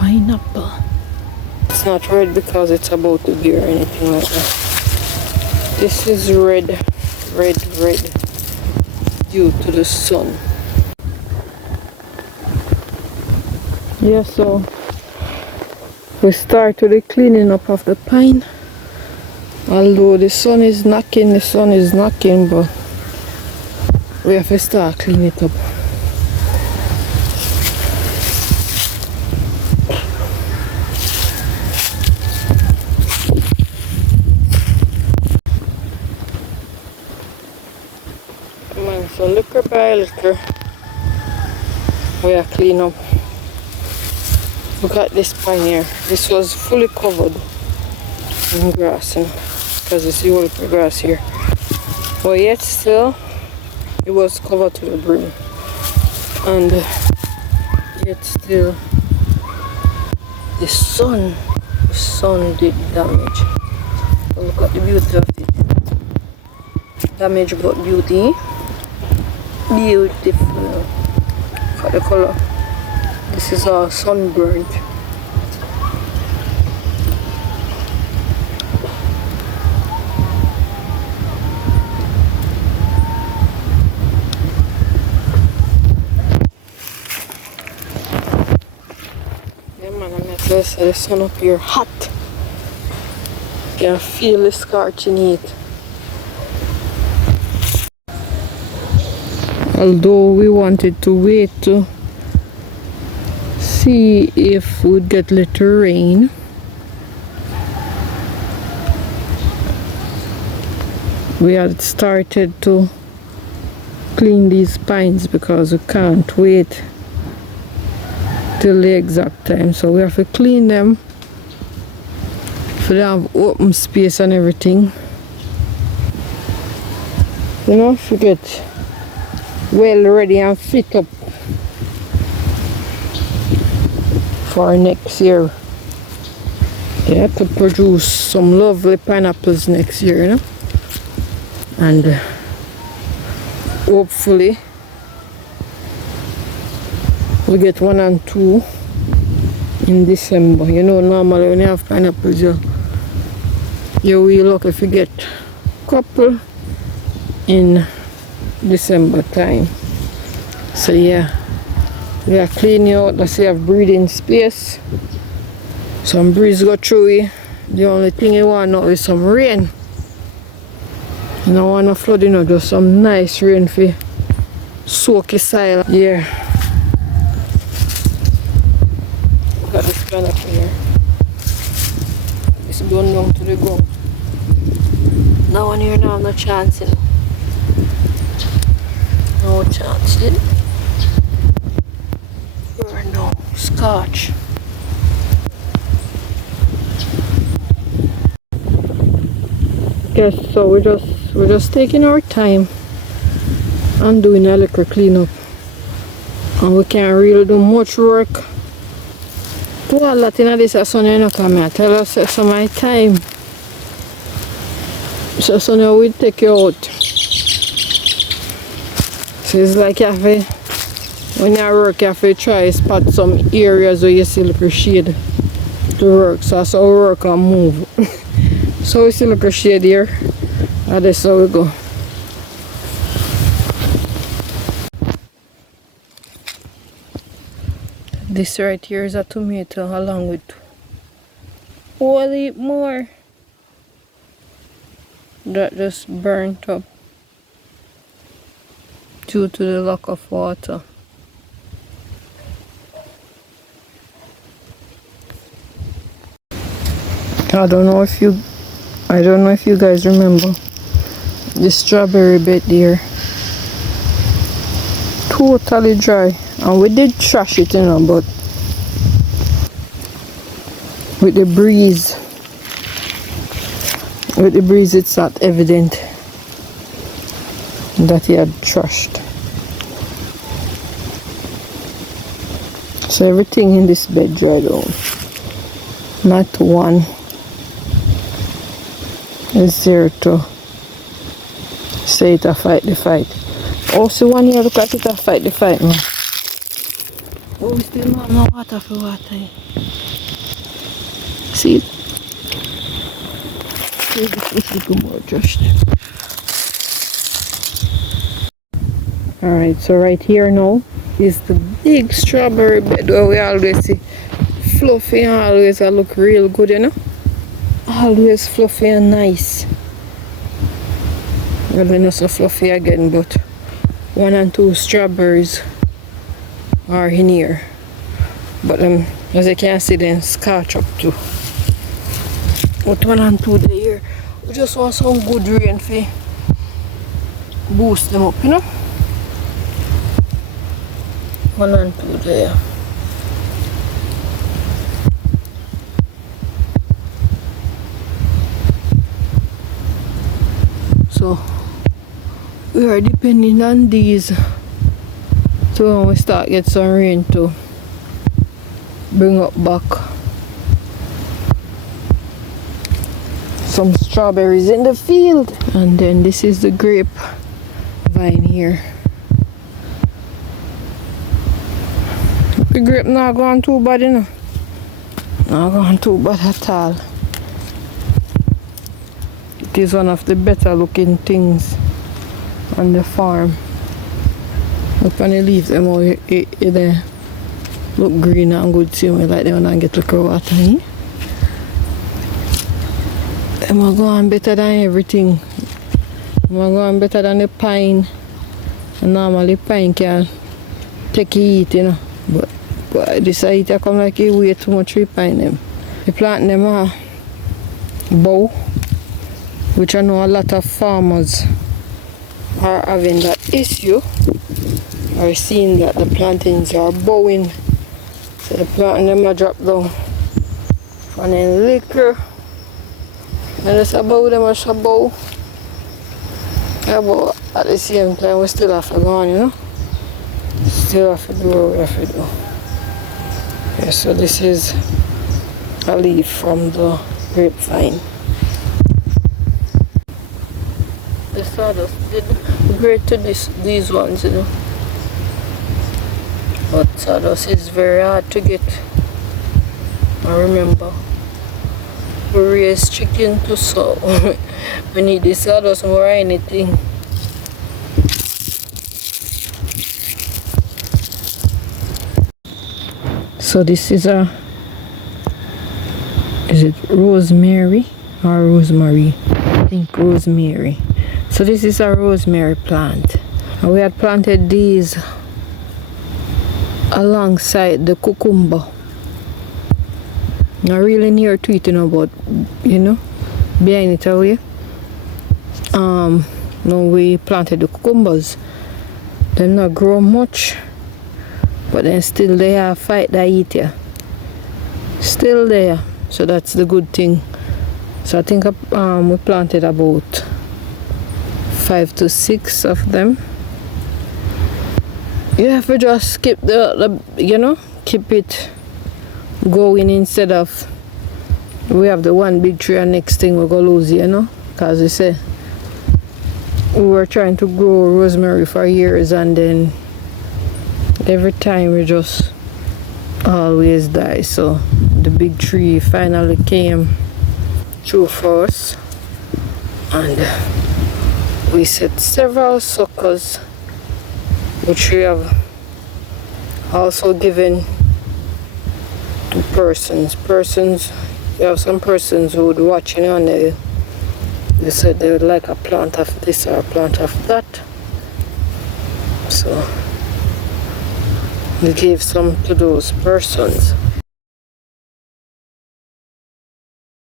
pineapple. It's not red because it's about to be or anything like that. This is red due to the sun. Yeah, so we start with the cleaning up of the pine. Although the sun is knocking, but we have to start cleaning it up. So liquor by liquor, we are clean up. Look at this pine here. This was fully covered in grass, because you see all the grass here. But yet still, it was covered to the brim, and yet still, the sun did damage. But look at the beauty of it. Damage but beauty. Beautiful. Look at the color. This is all sunburnt. Yeah man, I'm at least the sun up here hot. You can feel the scorching heat. Although we wanted to wait to see if we'd get little rain, we had started to clean these pines because we can't wait till the exact time. So we have to clean them so they have open space and everything. You know, if you get well ready and fit up for next year. You have to produce some lovely pineapples next year, you know, and hopefully we get 1 and 2 in December. You know, normally when you have pineapples, you will look if you get couple in December time. So yeah, we are cleaning out. Let's say have breathing space. Some breeze go through it. The only thing you want now is some rain. You don't want no flooding, you know, just some nice rain for soaky soil. Yeah. Look at this pineapple here. It's going down to the ground. That one here now, no chance, you know. No chance, you know. Or no scotch. Yes, so we're just taking our time and doing a little cleanup, and we can't really do much work to all that in this sun, you know, come here. Tell us some of my time. So Sonia will take you out. So it's like you have to, when you work, you have to try to spot some areas where you see little shade to work. So that's how we work and move. So we see little shade here, and that's how we go. This right here is a tomato along with all heap more that just burnt up due to the lack of water. I don't know if you guys remember the strawberry bed there. Totally dry, and we did trash it, you know, but with the breeze it's not evident that he had trashed. So everything in this bed dried out. Not one is there to say it a fight the fight. Also one here, look at it a fight the fight, man. Oh, we still not have no water for water. See it? See this little more just. Alright, so right here now is the big strawberry bed where we always see fluffy and always look real good, you know? Always fluffy and nice. Well, they're not so fluffy again, but 1 and 2 strawberries are in here. But as you can see, then scorch up too. But 1 and 2 there. We just want some good rain for boost them up, you know? 1 and 2 there. So we are depending on these so when we start get some rain to bring up back some strawberries in the field. And then this is the grape vine here. The grape not going too bad, you know. Not going too bad at all. It is one of the better looking things on the farm. Look on the leaves, them all they look green and good too. I like them and get little water in. Them are going better than everything. Them are going better than the pine. And normally pine can take heat, you know. But this heat come like a way too much to pine them. The plant them are bow, which I know a lot of farmers are having that issue, are seeing that the plantings are bowing. So the planting them are drop down and then liquor. And it's about them as a bow. Yeah, but at the same time we still have to go on, you know. Still have to do what we have to do. Yeah, so this is a leaf from the grapevine. The sawdust did great to these ones, you know. But sawdust is very hard to get. I remember we raised chicken too, so we need the sawdust more or anything. So this is is it rosemary or rosemary? I think rosemary. So this is a rosemary plant. And we had planted these alongside the cucumber. Not really near to it, you know, but you know, behind it away. Now we planted the cucumbers. They not grow much, but then still they are fight that eat ya. Still there, so that's the good thing. So I think we planted about 5 to 6 of them. You have to just keep the you know, keep it going instead of we have the one big tree and next thing we're gonna lose, you know, because we say we were trying to grow rosemary for years and then every time we just always die. So the big tree finally came through for us and we set several suckers which we have also given to persons. You have some persons who would watch, you know, and they said they would like a plant of this or a plant of that. So we gave some to those persons.